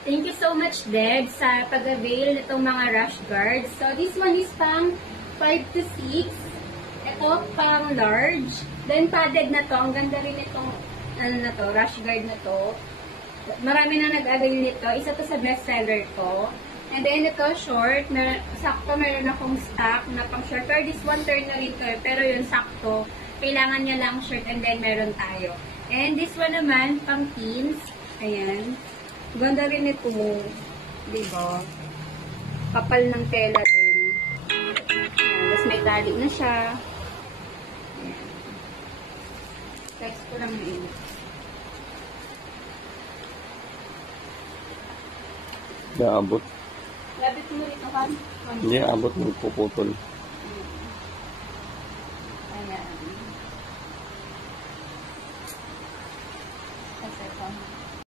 Thank you so much, Deb, sa pag-avail nitong mga rash guards. So, this one is pang 5 to 6. Ito, pang large. Then, padded na to. Ang ganda rin itong, rash guard na to. Marami na nag-avail nito. Isa to sa bestseller ko. And then, ito, short. Sakto, meron akong stock na pang short. Pero this one, turn na rin to. Pero yun, sakto. Kailangan niya lang short and then meron tayo. And this one naman, pang teens. Ayan. Ganda rin ito. Diba? Kapal ng tela din. Ayan. Tapos may tali na siya. Ayan. Text ko lang yun. Naabot. Labit mo rito, Han? Hindi, abot mo puputol.